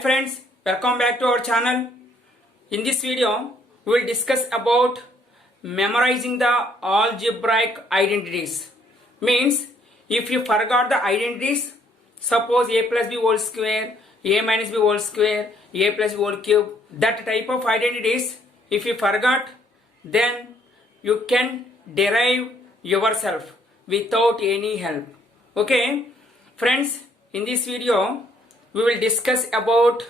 friends, welcome back to our channel. In this video, we will discuss about memorizing the algebraic identities. Means, if you forgot the identities, suppose a plus b whole square, a minus b whole square, a plus b whole cube, that type of identities, if you forgot, then you can derive yourself without any help. Okay, friends, in this video, we will discuss about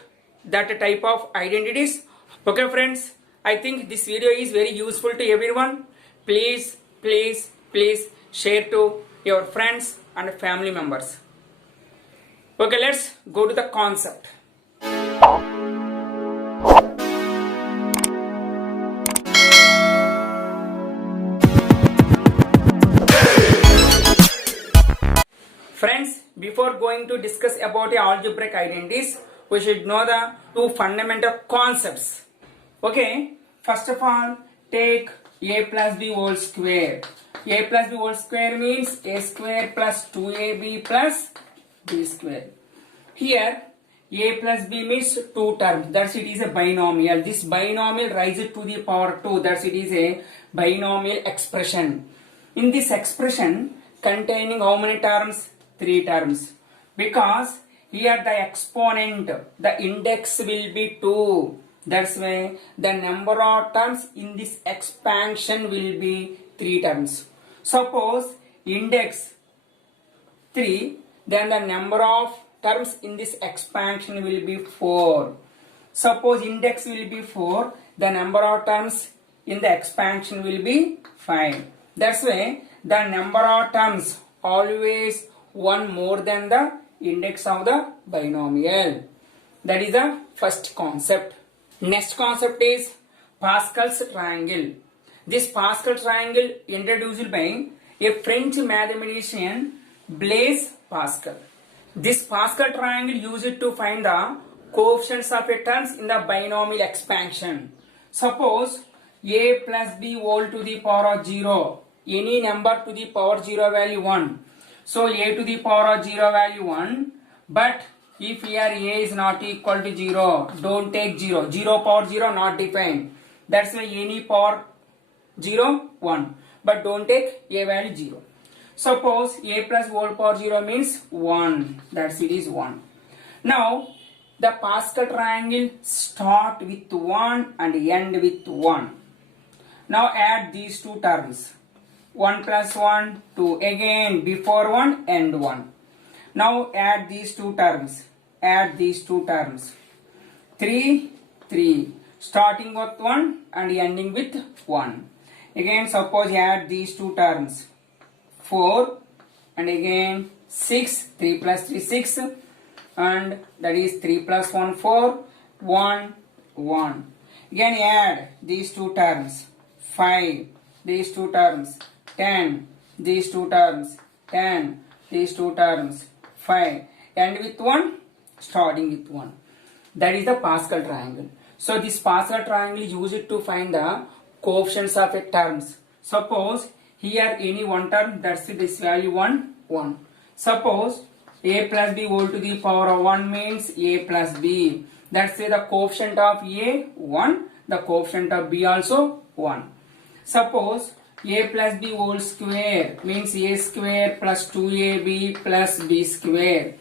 that type of identities. Okay friends, I think this video is very useful to everyone. Please share to your friends and family members. Okay, let's go to the concept. Friends, before going to discuss about the algebraic identities, we should know the two fundamental concepts. Okay, first of all, take a plus b whole square. A plus b whole square means a square plus 2ab plus b square. Here, a plus b means two terms, that's it is a binomial. This binomial rises to the power 2, that's it is a binomial expression. In this expression, containing how many terms? 3 terms. Because here the exponent, the index will be 2. That's why the number of terms in this expansion will be 3 terms. Suppose index 3, then the number of terms in this expansion will be 4. Suppose index will be 4, the number of terms in the expansion will be 5. That's why the number of terms always one more than the index of the binomial. That is the first concept. Next concept is Pascal's triangle. This Pascal triangle introduced by a French mathematician Blaise Pascal. This Pascal triangle used to find the coefficients of a terms in the binomial expansion. Suppose a plus b whole to the power of 0, any number to the power 0 value 1. So a to the power of 0 value 1, but if here a is not equal to 0, don't take 0. 0 power 0 not defined. That's why any power 0, 1. But don't take a value 0. Suppose a plus whole power 0 means 1. That's it is 1. Now, the Pascal triangle start with 1 and end with 1. Now add these two terms. 1 plus 1, 2, again before 1, end 1. Now add these two terms. 3, 3, starting with 1 and ending with 1. Again suppose add these two terms. 4 and again 6, 3 plus 3, 6, and that is 3 plus 1, 4, 1, 1. Again add these two terms. 5, these two terms. 10, these two terms, 10, these two terms, 5, end with 1, starting with 1. That is the Pascal triangle. So this Pascal triangle is used to find the coefficients of a terms. Suppose here any one term, that's this value 1, 1. Suppose a plus b whole to the power of 1 means a plus b. That's why the coefficient of a 1, the coefficient of b also 1. Suppose a plus b whole square means a square plus 2ab plus b square.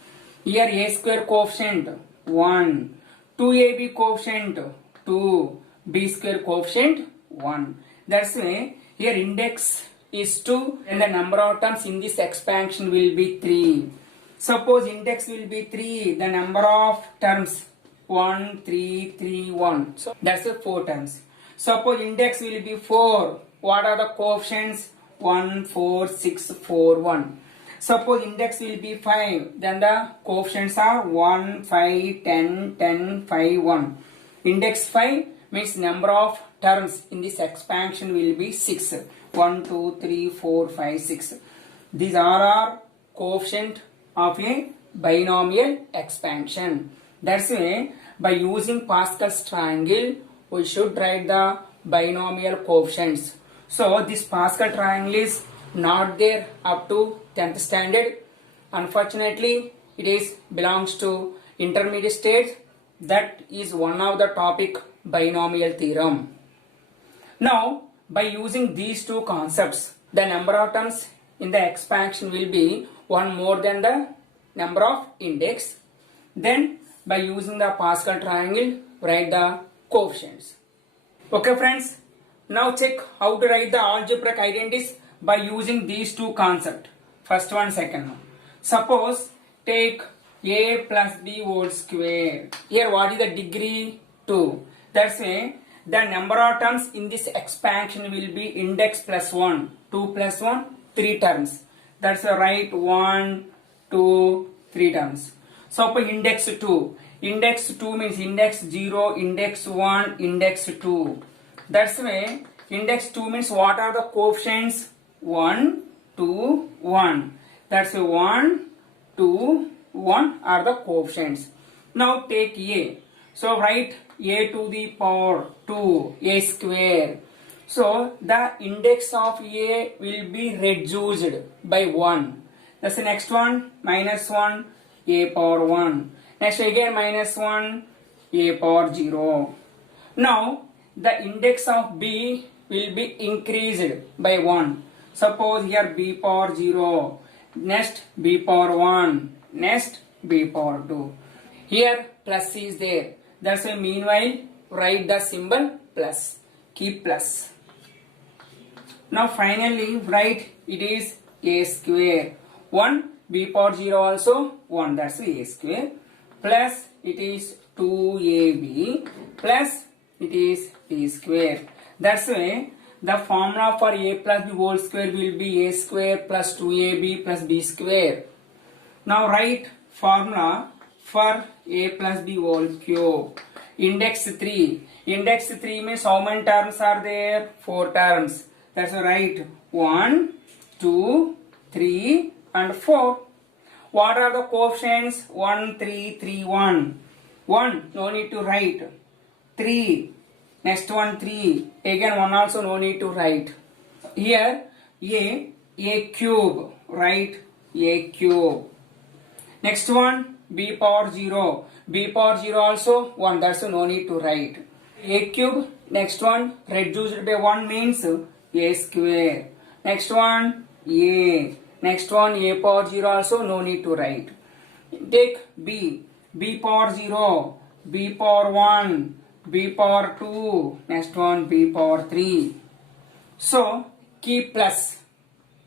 Here a square coefficient 1, 2ab coefficient 2, b square coefficient 1. That's why here index is 2 and the number of terms in this expansion will be 3. Suppose index will be 3, the number of terms 1, 3, 3, 1. So that's the 4 terms. Suppose index will be 4. What are the coefficients? 1, 4, 6, 4, 1. Suppose index will be 5. Then the coefficients are 1, 5, 10, 10, 5, 1. Index 5 means number of terms in this expansion will be 6. 1, 2, 3, 4, 5, 6. These are coefficient of a binomial expansion. That's why by using Pascal's triangle, we should write the binomial coefficients. So this Pascal triangle is not there up to 10th standard. Unfortunately, it is belongs to intermediate stage. That is one of the topic binomial theorem. Now, by using these two concepts, the number of terms in the expansion will be one more than the number of index. Then, by using the Pascal triangle, write the coefficients. Okay friends, now check how to write the algebraic identities by using these two concepts. First one, second one. Suppose take a plus b whole square. Here what is the degree? 2. That's why the number of terms in this expansion will be index plus 1. 2 plus 1, 3 terms. That's right, 1, 2, 3 terms. So for index 2. Index 2 means index 0, index 1, index 2. That's why index 2 means what are the coefficients? 1, 2, 1. That's why 1, 2, 1 are the coefficients. Now take a. So write a to the power 2, a square. So the index of a will be reduced by 1. That's the next one, minus 1, a power 1. Next again minus 1, a power 0. Now the index of b will be increased by 1. Suppose here b power 0. Next b power 1. Next b power 2. Here plus is there. That's why meanwhile write the symbol plus. Keep plus. Now finally write it is a square. 1 b power 0 also 1. That's a square. Plus it is 2ab plus it is b square. That's why the formula for a plus b whole square will be a square plus 2ab plus b square. Now write formula for a plus b whole cube. Index 3. Index 3 means how many terms are there? 4 terms. That's right. 1, 2, 3 and 4. What are the coefficients? 1, 3, 3, 1. 1, no need to write. 3. Next one 3. Again 1 also no need to write. Here a cube. Write a cube. Next one b power 0. B power 0 also 1. That's no need to write. A cube. Next one reduced by 1 means a square. Next one a. Next one a power 0 also no need to write. Take b. B power 0. B power 1. B power 2. Next one b power 3. So keep plus.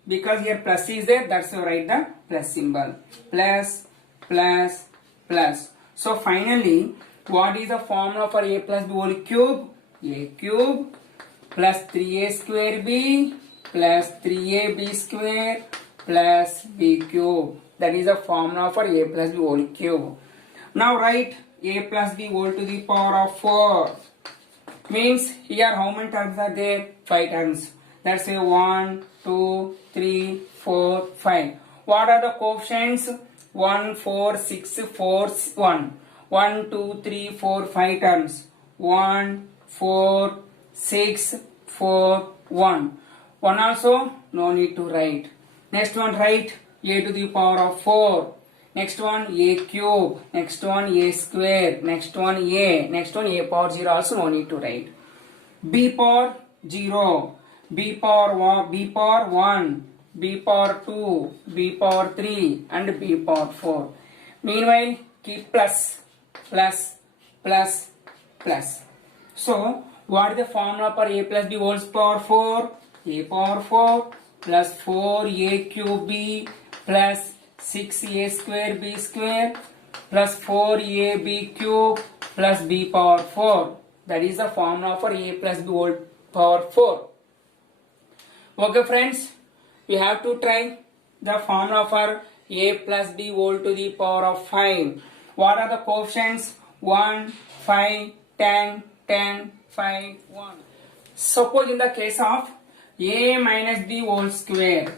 Because here plus is there, that's why write the plus symbol. Plus, plus, plus. So finally, what is the formula for a plus b whole cube? A cube plus 3a square b plus 3ab square plus b cube. That is the formula for a plus b whole cube. Now write a plus b whole to the power of 4. Means here how many terms are there? 5 terms. That's a 1, 2, 3, 4, 5. What are the coefficients? 1, 4, 6, 4, 1. 1, 2, 3, 4, 5 terms. 1, 4, 6, 4, 1. 1 also no need to write. Next one write a to the power of 4. Next one a cube. Next one a square. Next one a. Next one a power 0 also no need to write. B power 0. B power 1. B power 1. B power 2. B power 3 and B power 4. Meanwhile keep plus, plus, plus, plus. So what is the formula for a plus b whole power 4? A power 4 plus 4a cube b plus 6a square b square plus 4ab cube plus b power 4. That is the formula for a plus b whole power 4. Okay friends, we have to try the formula for a plus b whole to the power of 5. What are the coefficients? 1, 5, 10, 10, 5, 1. Suppose in the case of a minus b whole square.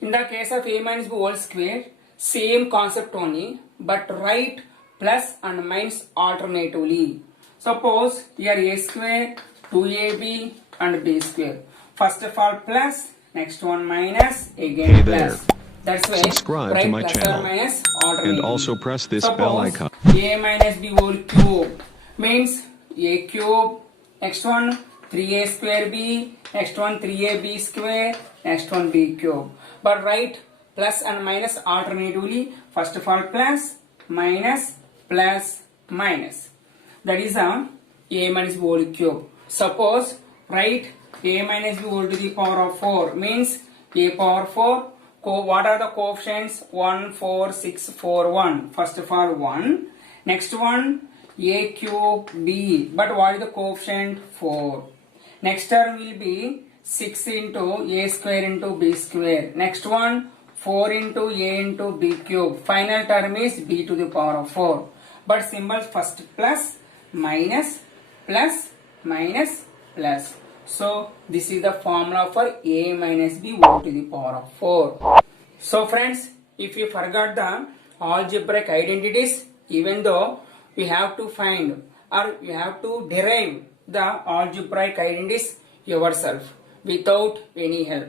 In the case of a minus b whole square, same concept only, but write plus and minus alternatively. Suppose here a square, 2ab and b square. First of all plus, next one minus, again plus. That's why Subscribe to write my plus or channel. minus And alternating. also press this bell Suppose icon. a minus b whole cube means a cube, next one 3a square b, next one 3ab square, next one b cube. But write plus and minus alternatively. First of all plus, minus, plus, minus. That is a minus b whole cube. Suppose write a minus b whole to the power of 4 means a power 4. What are the coefficients? 1, 4, 6, 4, 1. First of all 1. Next one a cube b. But what is the coefficient? 4. Next term will be 6 into a square into b square. Next one 4 into a into b cube. Final term is b to the power of 4. But symbols first plus, minus, plus, minus, plus. So this is the formula for a minus b whole to the power of 4. So friends, if you forgot the algebraic identities, even though we have to find or you have to derive the algebraic identities yourself without any help.